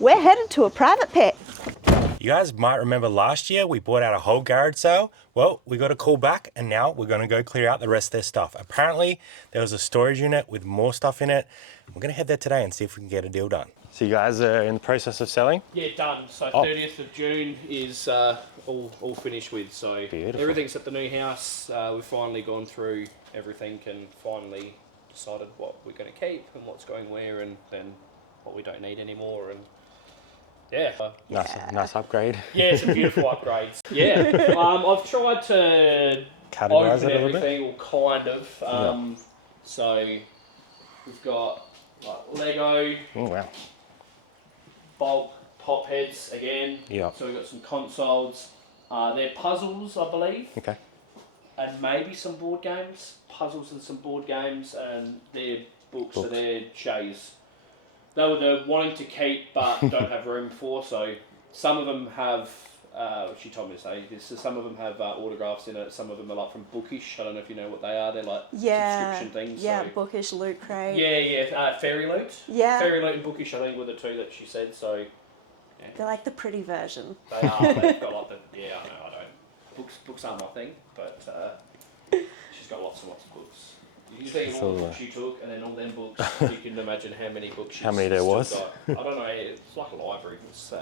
We're headed to a private pet. You guys might remember last year we bought out a whole garage sale. Well, we got a call back and now we're going to go clear out the rest of their stuff. Apparently there was a storage unit with more stuff in it. We're going to head there today and see if we can get a deal done. So you guys are in the process of selling? Yeah, done. So 30th of June is all finished with. So beautiful. Everything's at the new house. We've finally gone through everything and finally decided what we're going to keep and what's going where, and then what we don't need anymore. And yeah. Nice upgrade. Yeah, it's a beautiful upgrade. Yeah. I've tried to Categorize open it a little everything, or kind of. So we've got like Lego. Oh, wow. Bulk pop heads again. Yeah. So we've got some consoles. They're puzzles, I believe. Okay. And maybe some board games. Puzzles and some board games, and they're books. So they're Shays. They were wanting to keep but don't have room for. So some of them have, she told me to say this, so some of them have autographs in it. Some of them are like from Bookish. I don't know if you know what they are. They're like subscription things. Yeah, so. Bookish, Loot Crate. Yeah. Fairy Loot. Yeah. Fairy Loot and Bookish, I think, were the two that she said. So. Yeah. They're like the pretty version. They are. They've got like the. Yeah, I know. I don't. Books aren't my thing, but she's got lots and lots of books. You think all the books you took, and then all them books. You can imagine how many books. How many there was? Got. I don't know. It's like a library. It's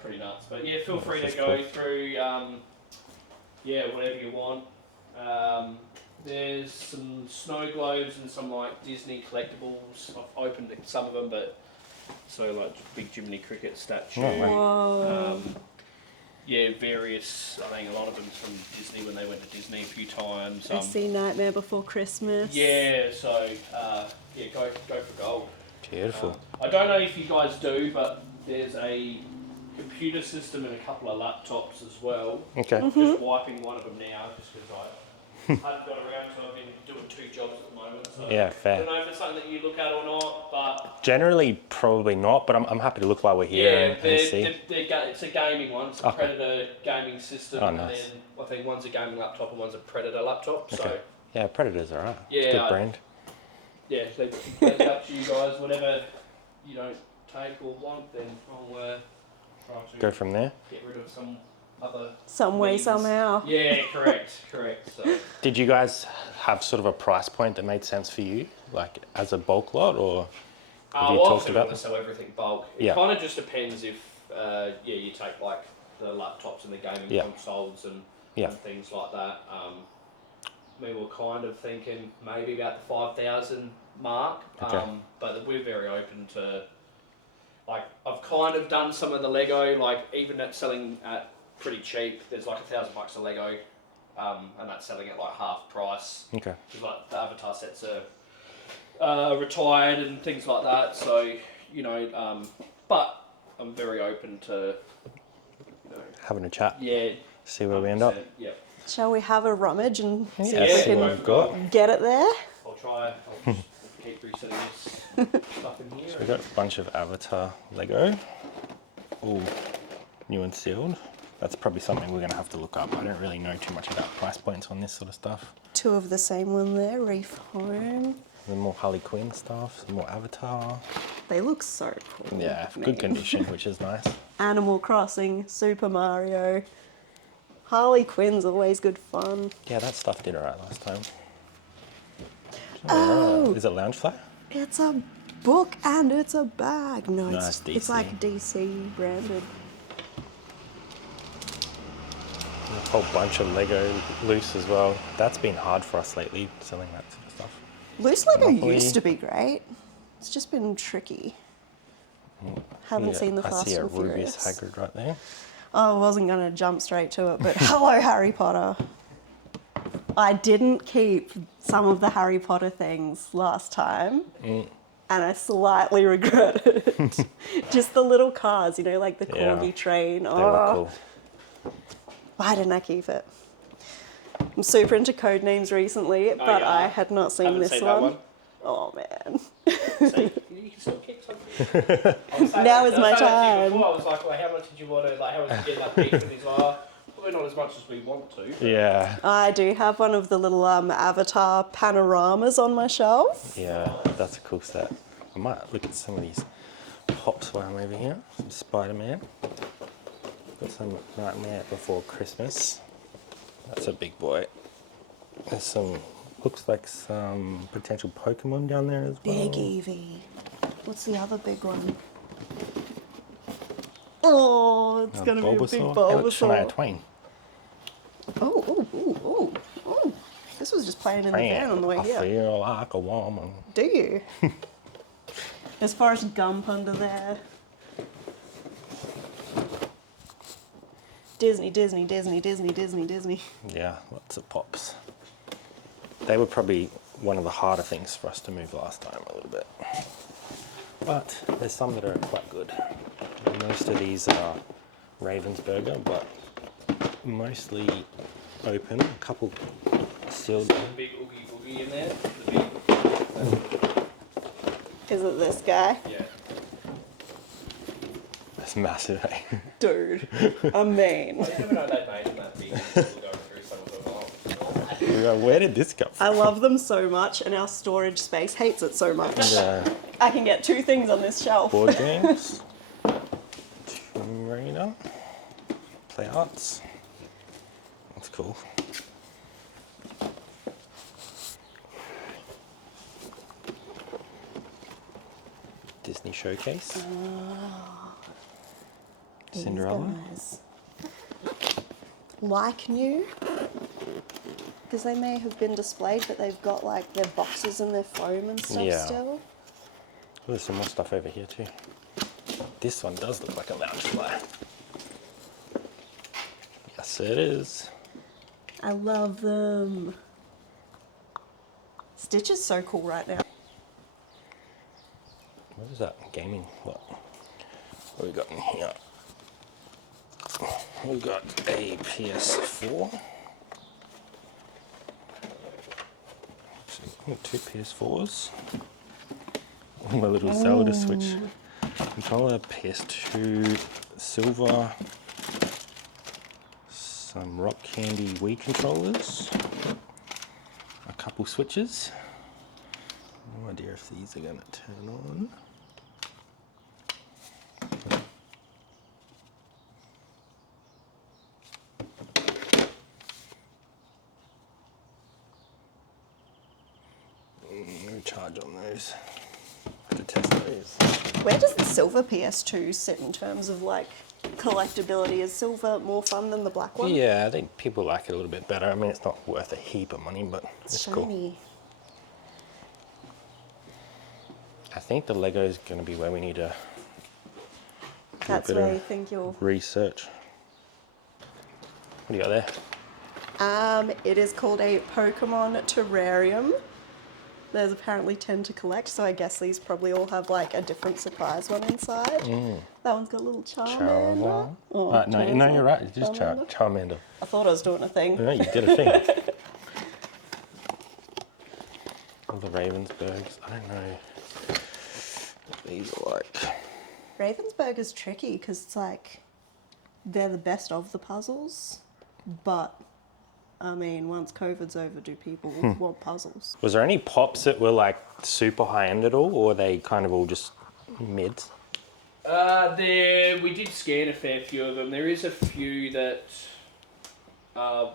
pretty nuts. But yeah, feel free to go through. Whatever you want. There's some snow globes and some like Disney collectibles. I've opened some of them, but so like big Jiminy Cricket statue. Whoa. Various. I think a lot of them from Disney when they went to Disney a few times. I see Nightmare Before Christmas. Yeah, so go for gold. Beautiful. I don't know if you guys do, but there's a computer system and a couple of laptops as well. Okay. I'm just wiping one of them now just because I hadn't got around to. I've been doing 2 jobs at the moment. So Yeah, fair. I don't know if it's something that you look at or not, but Generally, probably not, but I'm happy to look while we're here and see. It's a gaming one. It's a Predator gaming system. Oh, nice. And then I think one's a gaming laptop and one's a Predator laptop. Okay. So Yeah, Predator's alright. Yeah, It's a good brand. yeah, leave it up to you guys. Whatever you don't take or want, then I'll try to Go from there. get rid of some other Some way, means. somehow. Yeah, correct. So Did you guys have sort of a price point that made sense for you, like as a bulk lot, or have you talked about want to sell everything bulk. It Yeah. kind of just depends if you take like the laptops and the gaming consoles and things like that. We were kind of thinking maybe about the 5,000 mark, but we're very open to. Like I've kind of done some of the Lego, like even at selling at pretty cheap. There's like $1,000 a Lego, and that's selling at like half price. Okay. Because like the Avatar sets are retired and things like that. So but I'm very open to Having a chat. Yeah. See where we end up. Yeah. Shall we have a rummage and see Yeah, if see we what can we've got. get it there? I'll try. I'll just keep resetting this stuff in here. So we've got a bunch of Avatar Lego. All new and sealed. That's probably something we're going to have to look up. I don't really know too much about price points on this sort of stuff. 2 of the same one there, Reef Home. Some more Harley Quinn stuff, some more Avatar. They look so cool. Yeah, Man. good condition, which is nice. Animal Crossing, Super Mario. Harley Quinn's always good fun. Yeah, that stuff did alright last time. Oh! Is it Loungefly? It's a book and it's a bag. No, No, it's it's DC. like DC branded. A whole bunch of Lego loose as well. That's been hard for us lately, selling that sort of stuff. Loose Lego Monopoly. used to be great. It's just been tricky. Haven't seen the I Fast see a and Rubius Furious. Hagrid right there. I wasn't going to jump straight to it, but hello, Harry Potter. I didn't keep some of the Harry Potter things last time, and I slightly regret it. Just the little cars, like the corgi train. They were cool. Why didn't I keep it? I'm super into Codenames recently, but I had not seen this one. Oh, man. See, you can still kick something. Now is my time. I was like, well, how much did you want to, how was you getting that beef? And he's like, probably not as much as we want to. Yeah. I do have one of the little Avatar panoramas on my shelf. Yeah, that's a cool set. I might look at some of these pop swam over here. Some Spider-Man. Got some Nightmare Before Christmas. That's a big boy. There's some, looks like some potential Pokemon down there as well. Big Eevee. What's the other big one? Oh, it's going to be a big Shania Bulbasaur. Twain. Oh. This was just playing in the van on the way here. I feel like a woman. Do you? As far as Gump under there. Disney. Yeah, lots of pops. They were probably one of the harder things for us to move last time a little bit. But there's some that are quite good. Most of these are Ravensburger, but mostly open. A couple sealed. Big oogie boogie in there. The big, Is it this guy? yeah. That's massive, eh? Dude, I mean. I didn't know they made them that big. People going through some of them. We go, where did this come I from? love them so much, and our storage space hates it so much. Yeah. I can get 2 things on this shelf. Board games. Tomb Raider. Play Arts. That's cool. Disney Showcase. Cinderella. These guys. Like new, because they may have been displayed, but they've got like their boxes and their foam and stuff Yeah. still. Oh, there's some more stuff over here too. This one does look like a lounge fly. Yes, it is. I love them. Stitch is so cool right now. What is that? Gaming. What we got in here? We've got a PS4. Actually, 2 PS4s. My little Zelda Switch controller, PS2 silver, some Rock Candy Wii controllers, a couple switches. No idea if these are going to turn on. No charge on those. To test those. Where does the silver PS2 sit in terms of like collectability? Is silver more fun than the black one? Yeah, I think people like it a little bit better. I mean, it's not worth a heap of money, but it's cool. Shiny. I think the Lego is going to be where we need to do That's a bit where of you think you'll. research. What do you got there? It is called a Pokemon Terrarium. There's apparently 10 to collect, so I guess these probably all have like a different surprise one inside. That one's got a little Charmander. Charmander. Oh, No, Charizard. you're right. It's just Charmander. Charmander. I thought I was doing a thing. No, you did a thing. All the Ravensburgs. I don't know what these are like. Ravensburg is tricky because it's like they're the best of the puzzles, but I mean, once COVID's over, do people want puzzles? Was there any pops that were like super high end at all, or were they kind of all just mids? We did scan a fair few of them. There is a few that are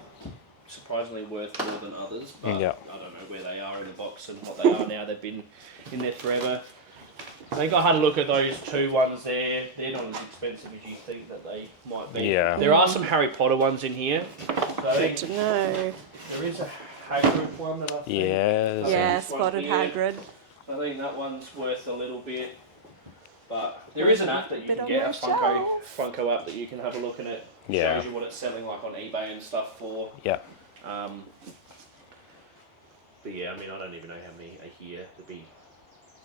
surprisingly worth more than others, but Yeah. I don't know where they are in the box and what they are now. They've been in there forever. I think I had a look at those 2 ones there. They're not as expensive as you think that they might be. Yeah. There are some Harry Potter ones in here. So I Good think to know. there is a Hagrid one that I think. Yes. Yeah, this one spotted here. Hagrid. I think that one's worth a little bit. But there is an app that you Bit can on get, my a shelf. Funko app that you can have a look at it. Yeah. Shows you what it's selling like on eBay and stuff for. Yeah. But yeah, I mean, I don't even know how many are here to be.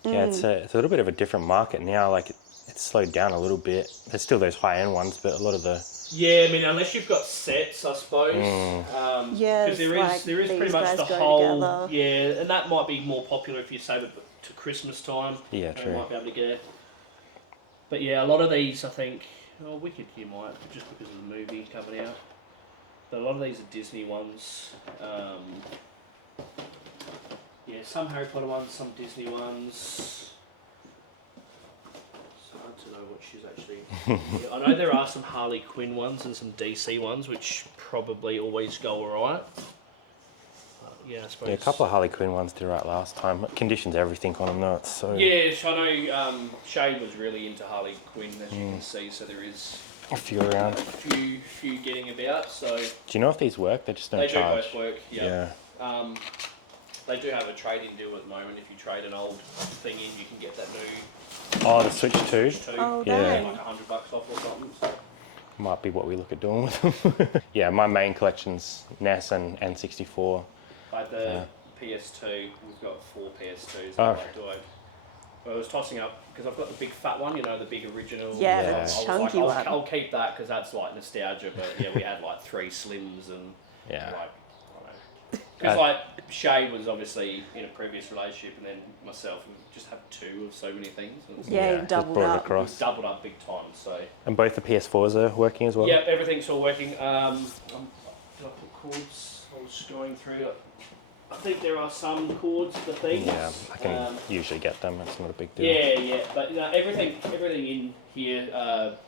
Yeah, it's a little bit of a different market now. Like it's slowed down a little bit. There's still those high end ones, but a lot of the Yeah, I mean, unless you've got sets, I suppose. Yeah, because it's there is like pretty these much guys the go whole. together. Yeah, and that might be more popular if you save it to Christmas time. Yeah, You true. might be able to get it. But yeah, a lot of these, I think. Oh, Wicked you might, just because of the movie coming out. But a lot of these are Disney ones. Yeah, some Harry Potter ones, some Disney ones. So, to know what she's actually... I know there are some Harley Quinn ones and some DC ones, which probably always go alright. Yeah, I suppose... Yeah, a couple of Harley Quinn ones did right last time. It conditions everything on them, though. So yeah, I know Shane was really into Harley Quinn, as you can see, so there is a few around. a few getting about. So do you know if these work? They just don't they charge. do both work. Yeah. They do have a trade-in deal at the moment. If you trade an old thing in, you can get that new. Oh, the Switch 2? Oh, yeah. dang. Like $100 off or something. So. Might be what we look at doing with them. Yeah, my main collection's NES and N64. Like the PS2, we've got 4 PS2s. Oh. I was tossing up because I've got the big fat one, you know, the big original. Yeah, Yeah. the I was chunky like, one. I'll keep that because that's like nostalgia. But yeah, we had like 3 Slims and Yeah. like, I don't know. Because like Shay was obviously in a previous relationship, and then myself, we just have 2 of so many things. And it's Yeah, just doubled brought it up. across. we've doubled up big time. So And both the PS4s are working as well? yeah, everything's all working. Did I put cords? I was just going through. I think there are some cords for things. Yeah, I can usually get them. It's not a big deal. Yeah, but you know, everything in here,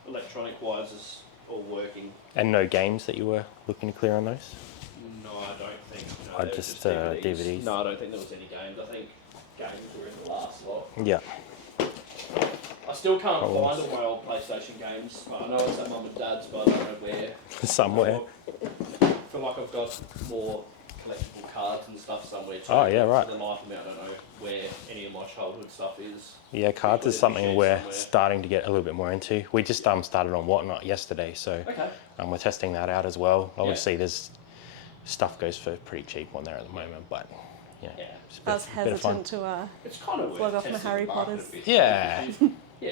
electronic-wise, is all working. And no games that you were looking to clear on those? No, I don't think. No, Or they were just, DVDs. DVDs? No, I don't think there was any games. I think games were in the last lot. Yeah. I still can't Oh, find all my old PlayStation games. I know it's at Mum and Dad's, but I don't know where. Somewhere. I feel like I've got more collectible cards and stuff somewhere too. Oh, yeah, right. For the life of me, I don't know where any of my childhood stuff is. Yeah, cards is It'll be something shared we're somewhere. starting to get a little bit more into. We just started on Whatnot yesterday, so Okay. we're testing that out as well. Obviously, there's stuff goes for pretty cheap on there at the moment, but yeah, Yeah. it's I was a bit of fun. hesitant to It's kind of Plug worth off my testing Harry the market Potters. a bit. Yeah, Yeah.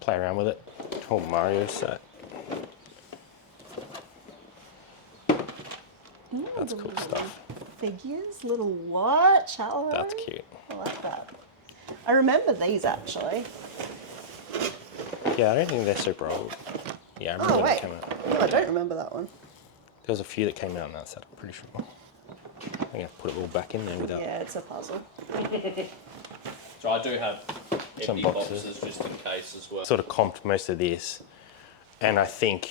play around with it. Oh, Mario set. That's cool stuff. figures, little what? Shallow? That's cute. I like that. I remember these actually. Yeah, I don't think they're super old. Yeah, I remember Oh when they wait, came out. oh, I don't remember that one. There was a few that came out in that set, I'm pretty sure. I'm going to put it all back in there without... Yeah, it's a puzzle. So I do have Some empty boxes. boxes just in case as well. Sort of comped most of this, and I think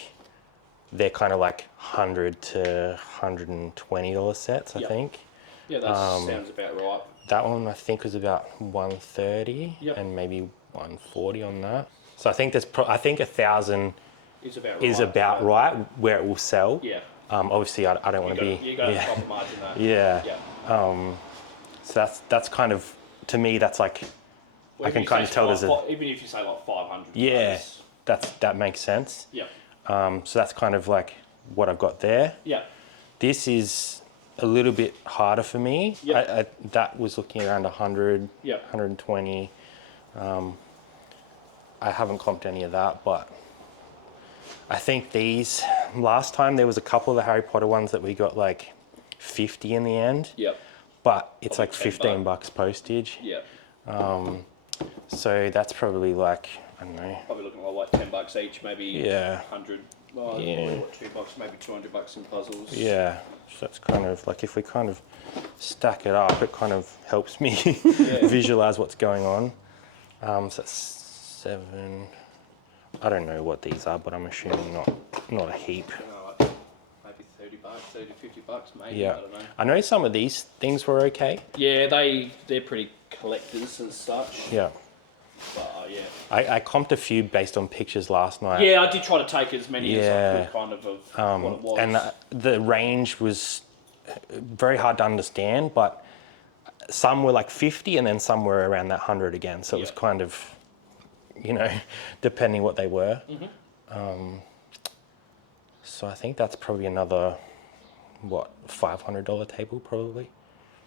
they're kind of like $100 to $120 sets. I Yep. think Yeah, that sounds about right. that one I think was about $130 Yep. and maybe $140 on that. So I think there's I think 1,000 Is about right. is about right where it will sell. Yeah. Obviously I don't want to be. You got to proper margin that. Yeah. Yeah. So that's kind of, to me, that's like, Well, I if can you kind of say tell there's a, even if you say like 500. yeah, that's- that makes sense. Yeah. So that's kind of like what I've got there. Yeah. This is a little bit harder for me. Yep. That was looking around 100, Yep. 120. I haven't comped any of that, but I think these, last time there was a couple of the Harry Potter ones that we got like 50 in the end, Yep. but it's Probably like 15 bucks postage. Yep. So that's probably like, I don't know. Probably looking like $10 each, maybe. Yeah. 100. Well, Yeah. what, $2, maybe $200 in puzzles. Yeah, so that's kind of like, if we kind of stack it up, it kind of helps me visualize what's going on. So that's 7. I don't know what these are, but I'm assuming not a heap. You know, like maybe $30, $50, maybe. Yeah, I don't know. I know some of these things were okay. Yeah, they're pretty collectors and such. Yeah, But yeah. I comped a few based on pictures last night. Yeah, I did try to take as many as I Yeah. could, kind of what it was. And the range was very hard to understand, but some were like 50 and then some were around that 100 again. So it was Yeah. kind of, depending what they were. So I think that's probably another, $500 table probably,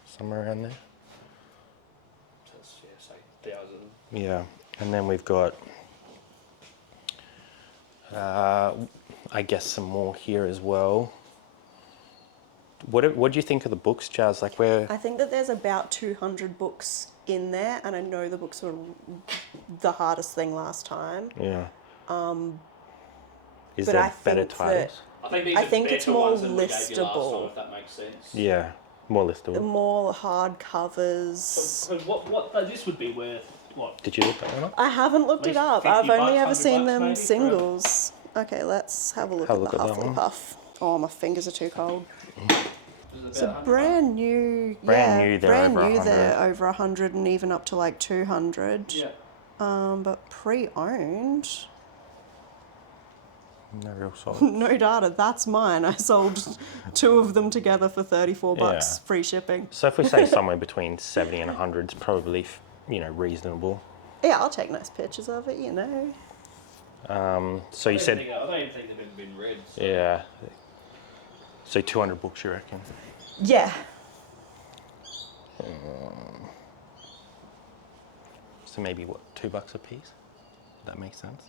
somewhere around there. Just, yeah, say 1,000. Yeah, and then we've got, I guess, some more here as well. What do you think of the books, Jazz? Like, where? I think that there's about 200 books in there, and I know the books were the hardest thing last time. Yeah. Is but there I better think titles? I think these I are think better it's more ones than we gave you last listable. time, if that makes sense. Yeah, more listable. More hard covers. Because what this would be worth What? Did you look that one up? I haven't looked it At up. least I've 50 only bucks, ever 100 seen bucks them maybe for a- singles. Okay, let's have a look Have a at look the at that Huffly one. Puff. Oh, my fingers are too cold. Is It's it a about 100 brand new. Brand new, they're brand over new. 100. They're over 100 and even up to like 200. Yeah. But pre-owned. No real solid. No data. That's mine. I sold 2 of them together for 34 bucks, Yeah. free shipping. So if we say somewhere between 70 and 100 is probably, reasonable. Yeah, I'll take nice pictures of it. You know. So you said, I don't even think they've been read. So. yeah. So 200 books, you reckon? Yeah. So maybe what, $2 a piece? That makes sense.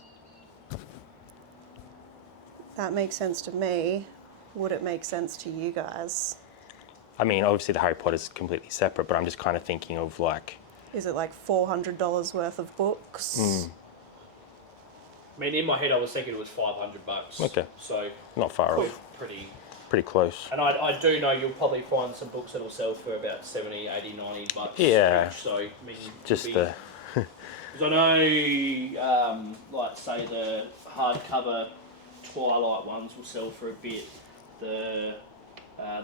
That makes sense to me. Would it make sense to you guys? I mean, obviously the Harry Potter's completely separate, but I'm just kind of thinking of like. Is it like $400 worth of books? I mean, in my head, I was thinking it was $500. Okay. So Not far we're off. pretty. Close. And I do know you'll probably find some books that'll sell for about 70, 80, 90 bucks. Yeah. Each, so I mean, Just because I know, like say the hardcover Twilight ones will sell for a bit. The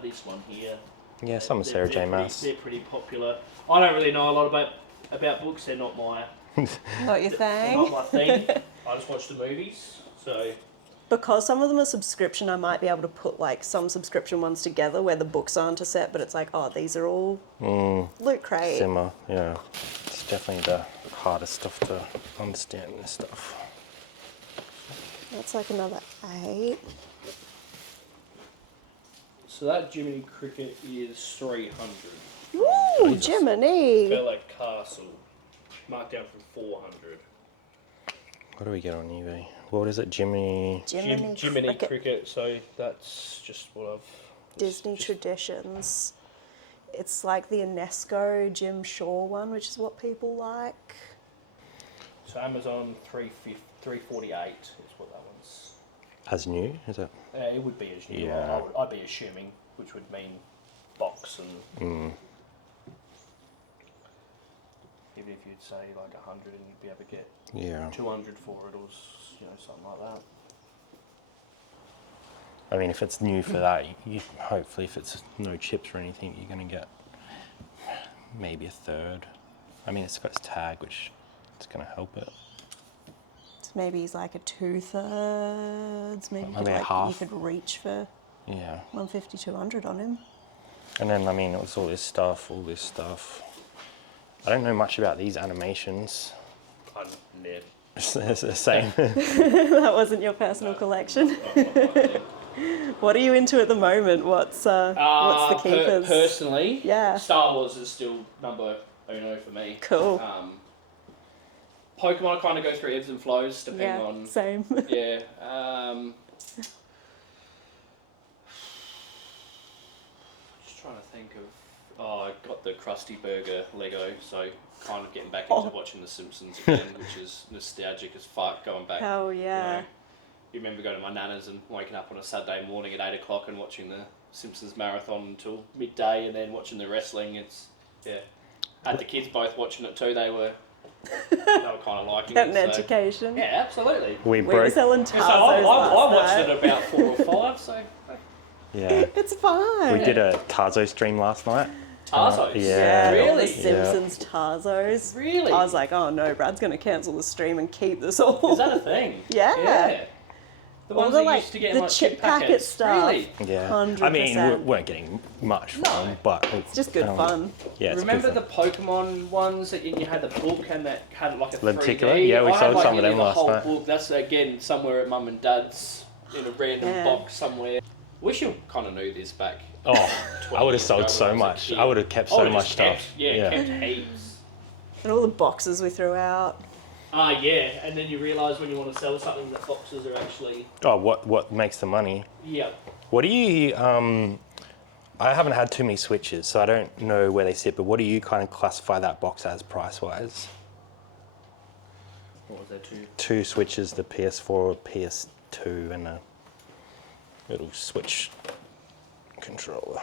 this one here. Yeah, some of they're- Sarah they're J. pretty- Maas. They're pretty popular. I don't really know a lot about books. They're not my Not your they're not thing? my thing. I just watch the movies. So Because some of them are subscription, I might be able to put like some subscription ones together where the books aren't a set, but it's like, oh, these are all Loot Crate. Simmer, yeah. It's definitely the hardest stuff to understand this stuff. That's like another 8. so that Jiminy Cricket is 300. Ooh, Jiminy! Bella Castle marked down from 400. What do we get on eBay? What is it, Jimmy? Jiminy Cricket. So that's just what I've. Disney Traditions. It's like the UNESCO Jim Shaw one, which is what people like. So Amazon 348 is what that one's. As new, is it? It would be as new. Yeah. I'd be assuming, which would mean box and. Even if you'd say like 100 and you'd be able to get Yeah. 200 for it or something like that. I mean, if it's new for that, you hopefully if it's no chips or anything, you're going to get maybe a third. I mean, it's got its tag, which is going to help it. So maybe he's like a 2/3. Maybe Maybe a you half. could reach for Yeah. 150, 200 on him. And then, I mean, it was all this stuff. I don't know much about these animations. I'm Ned. It's the same. That wasn't your personal collection. What are you into at the moment? What's the keepers? Personally, Yeah. Star Wars is still number uno for me. Cool. Pokemon kind of go through ebbs and flows depending Yeah, on. same. Yeah. Just trying to think of. Oh, I got the Krusty Burger Lego, so kind of getting back into watching The Simpsons again, which is nostalgic as fuck. Going back. Hell yeah. You remember going to my nana's and waking up on a Saturday morning at 8 o'clock and watching the Simpsons marathon until midday, and then watching the wrestling. It's had the kids both watching it too. They were kind of liking Getting it. So. education. Yeah, absolutely. We We were broke. selling So Tarzos I watched last it night. about 4 or 5. So Yeah. It's fine. We did a Tarzo stream last night. Tarzos. Yeah. all Really? the Simpsons Tarzos. Really? I was like, oh no, Brad's going to cancel the stream and keep this all. Is that a thing? Yeah. The All ones the, that like, used to get the in, like, chip packet packets. stuff. Really? Yeah. 100%. I mean, we weren't getting much from them, but It's just good fun. Yeah. It's Remember good the fun. Pokemon ones that you had the book and that had like a Lenticular? 3D? Yeah, we I sold had, like, some of nearly them the last whole night. book. That's again somewhere at Mum and Dad's in a random Yeah. box somewhere. Wish you kind of knew this back. Oh, 20 I would have years ago sold when so I was a much. kid. I would have kept I so would've much just stuff. kept heaps. And all the boxes we threw out. Yeah, and then you realise when you want to sell something that boxes are actually Oh, what makes the money? yeah. What do you? I haven't had too many switches, so I don't know where they sit. But what do you kind of classify that box as price-wise? What was there two? 2 switches, the PS4, PS2, and a little switch controller.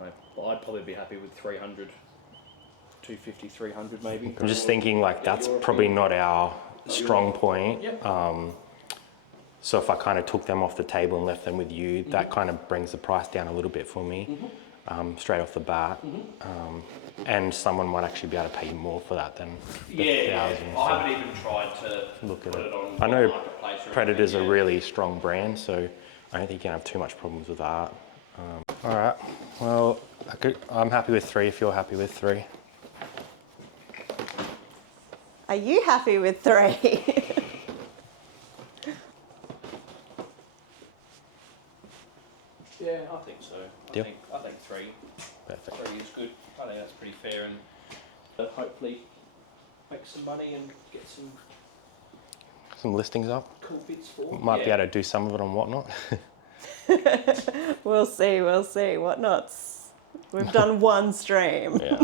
I'd probably be happy with 300. 250, 300 maybe. I'm just thinking like that's probably not our strong point. Yep. So if I kind of took them off the table and left them with you, that kind of brings the price down a little bit for me, straight off the bat. And someone might actually be able to pay you more for that than the 1,000. I haven't even tried to Look at put it. it on. I know Marketplace or Predator's a anything, really strong brand, so I don't think you can have too much problems with that. All right, well, I'm happy with 3 if you're happy with 3. Are you happy with 3? Yeah, I think so. Deal. I think 3. Perfect. 3 is good. I think that's pretty fair, and hopefully make some money and get some listings up. cool bits for. Might be able to do some of it on Whatnot. We'll see. Whatnots? We've done one stream. Yeah.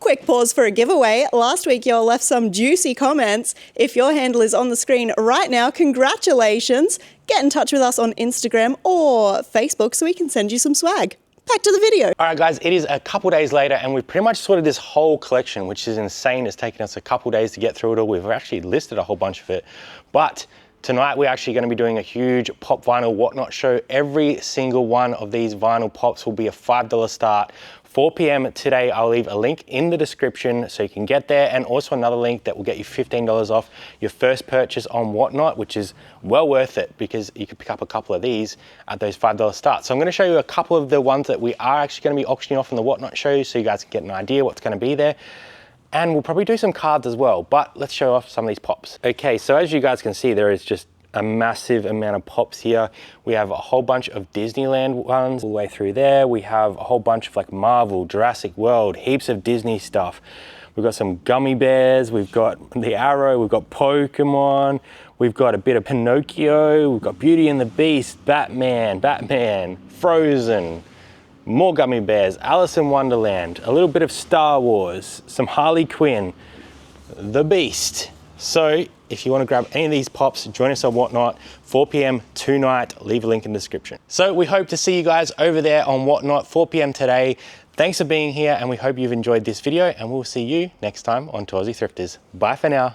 Quick pause for a giveaway. Last week y'all left some juicy comments. If your handle is on the screen right now, congratulations. Get in touch with us on Instagram or Facebook so we can send you some swag. Back to the video. All right, guys, it is a couple days later and we've pretty much sorted this whole collection, which is insane. It's taken us a couple days to get through it all. We've actually listed a whole bunch of it. But tonight we're actually going to be doing a huge pop vinyl Whatnot show. Every single one of these vinyl pops will be a $5 start. 4 p.m. today. I'll leave a link in the description so you can get there, and also another link that will get you $15 off your first purchase on Whatnot, which is well worth it because you can pick up a couple of these at those $5 starts. So I'm going to show you a couple of the ones that we are actually going to be auctioning off in the Whatnot show so you guys can get an idea what's going to be there. And we'll probably do some cards as well, but let's show off some of these pops. Okay, so as you guys can see, there is just a massive amount of pops here. We have a whole bunch of Disneyland ones all the way through there. We have a whole bunch of like Marvel, Jurassic World, heaps of Disney stuff. We've got some gummy bears, we've got the Arrow, we've got Pokemon, we've got a bit of Pinocchio, we've got Beauty and the Beast, Batman, Frozen, more gummy bears, Alice in Wonderland, a little bit of Star Wars, some Harley Quinn, the Beast. So if you want to grab any of these pops, join us on Whatnot, 4 p.m. tonight, leave a link in the description. So we hope to see you guys over there on Whatnot, 4 p.m. today. Thanks for being here, and we hope you've enjoyed this video, and we'll see you next time on Aussie Thrifters. Bye for now.